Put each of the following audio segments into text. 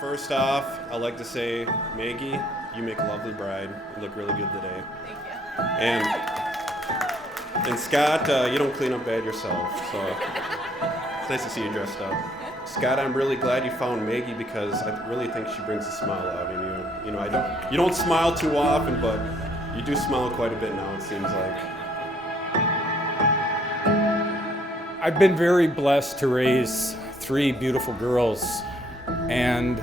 First off, I'd like to say, Maggie, you make a lovely bride. You look really good today. Thank you. And Scott, you don't clean up bad yourself, so it's nice to see you dressed up. Scott, I'm really glad you found Maggie because I really think she brings a smile out in you. You know, you don't smile too often, but you do smile quite a bit now, it seems like. I've been very blessed to raise 3 beautiful girls, and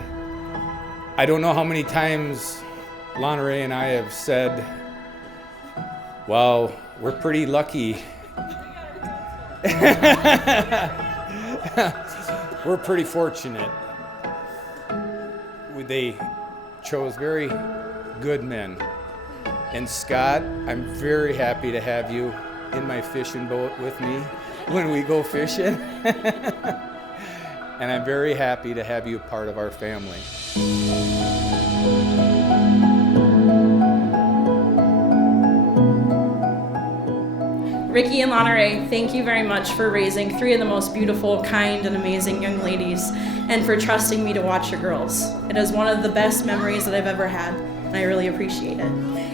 I don't know how many times Lana Ray and I have said, well, we're pretty lucky. We're pretty fortunate. They chose very good men. And Scott, I'm very happy to have you in my fishing boat with me when we go fishing. And I'm very happy to have you part of our family. Ricky and Lana Ray, thank you very much for raising 3 of the most beautiful, kind, and amazing young ladies, and for trusting me to watch your girls. It is one of the best memories that I've ever had, and I really appreciate it.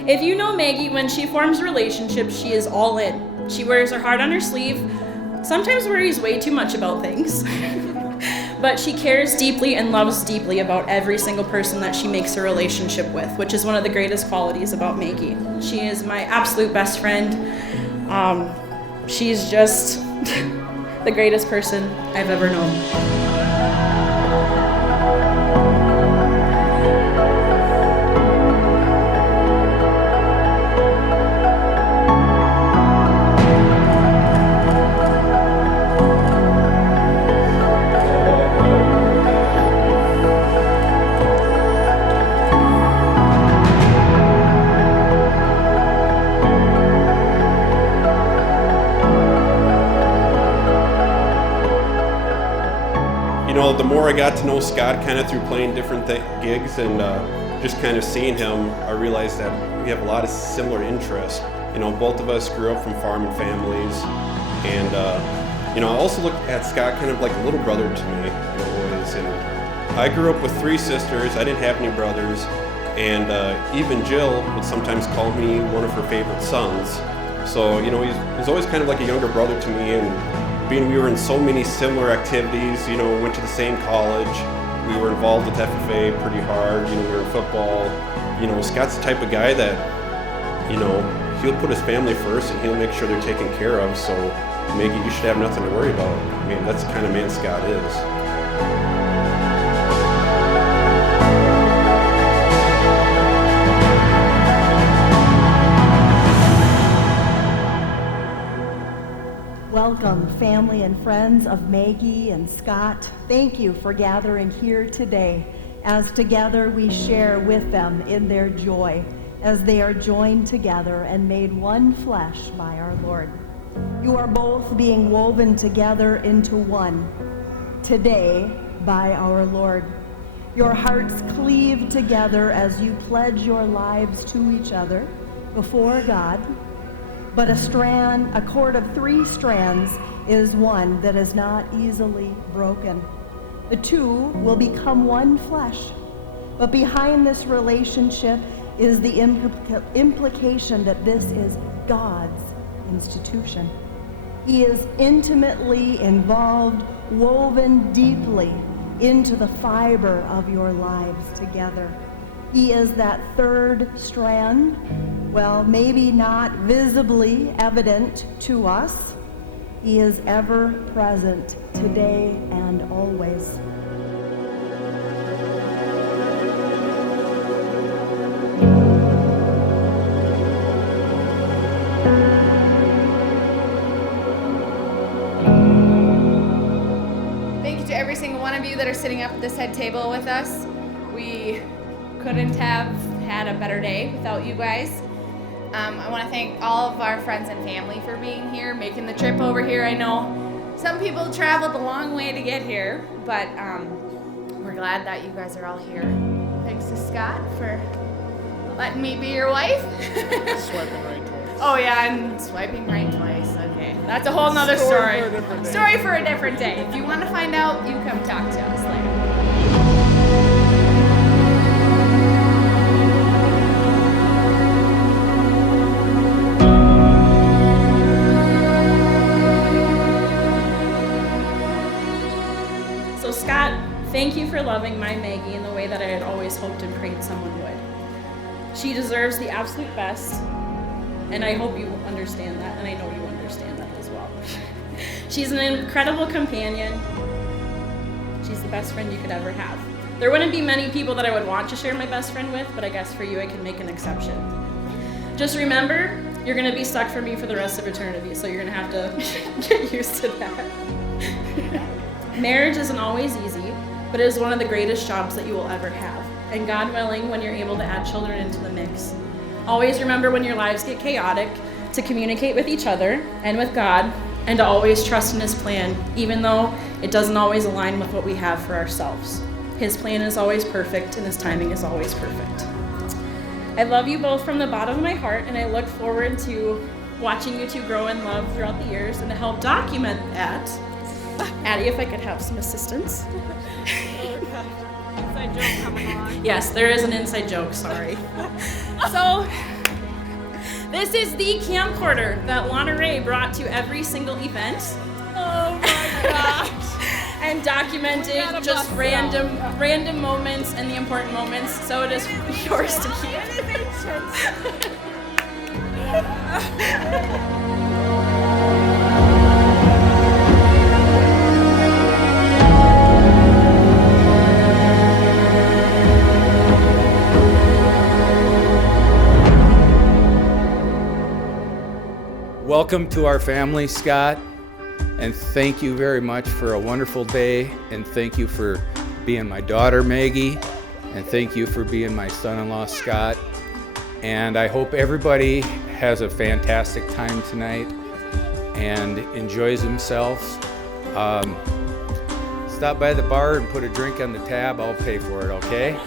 If you know Maggie, when she forms relationships, she is all in. She wears her heart on her sleeve, sometimes worries way too much about things. But she cares deeply and loves deeply about every single person that she makes a relationship with, which is one of the greatest qualities about Maggie. She is my absolute best friend. She's just the greatest person I've ever known. You know, the more I got to know Scott kind of through playing different gigs and just kind of seeing him, I realized that we have a lot of similar interests. You know, both of us grew up from farming families, and you know, I also look at Scott kind of like a little brother to me in ways. And I grew up with 3 sisters. I didn't have any brothers, and even Jill would sometimes call me one of her favorite sons. So, you know, he's always kind of like a younger brother to me, and being we were in so many similar activities, you know, went to the same college, we were involved with FFA pretty hard, you know, we were in football. You know, Scott's the type of guy that, you know, he'll put his family first and he'll make sure they're taken care of, so Maggie, you should have nothing to worry about. I mean, that's the kind of man Scott is. Welcome, family and friends of Maggie and Scott. Thank you for gathering here today, as together we share with them in their joy, as they are joined together and made one flesh by our Lord. You are both being woven together into one today by our Lord. Your hearts cleave together as you pledge your lives to each other before God. But a cord of 3 strands is one that is not easily broken. The 2 will become one flesh. But behind this relationship is the implication that this is God's institution. He is intimately involved, woven deeply into the fiber of your lives together. He is that 3rd strand, well, maybe not visibly evident to us. He is ever present today and always. Thank you to every single one of you that are sitting up at this head table with us. We couldn't have had a better day without you guys. I want to thank all of our friends and family for being here, making the trip over here. I know some people traveled a long way to get here, but we're glad that you guys are all here. Thanks to Scott for letting me be your wife. Swiping right twice. Oh yeah, and swiping right twice. Okay, that's a whole nother story. Story for a different day. If you want to find out, you come talk to us later. So Scott, thank you for loving my Maggie in the way that I had always hoped and prayed someone would. She deserves the absolute best, and I hope you understand that, and I know you understand that as well. She's an incredible companion. She's the best friend you could ever have. There wouldn't be many people that I would want to share my best friend with, but I guess for you I can make an exception. Just remember, you're gonna be stuck for me for the rest of eternity, so you're gonna have to get used to that. Marriage isn't always easy, but it is one of the greatest jobs that you will ever have. And God willing, when you're able to add children into the mix. Always remember when your lives get chaotic to communicate with each other and with God, and to always trust in His plan, even though it doesn't always align with what we have for ourselves. His plan is always perfect, and His timing is always perfect. I love you both from the bottom of my heart, and I look forward to watching you two grow in love throughout the years, and to help document that. Addie, if I could have some assistance. Inside joke coming on. Yes, there is an inside joke, sorry. So, this is the camcorder that Lana Ray brought to every single event. Oh my gosh. And documented just random moments and the important moments, so it is yours to keep. Welcome to our family, Scott, and thank you very much for a wonderful day, and thank you for being my daughter, Maggie, and thank you for being my son-in-law, Scott. And I hope everybody has a fantastic time tonight and enjoys themselves. Stop by the bar and put a drink on the tab. I'll pay for it, okay?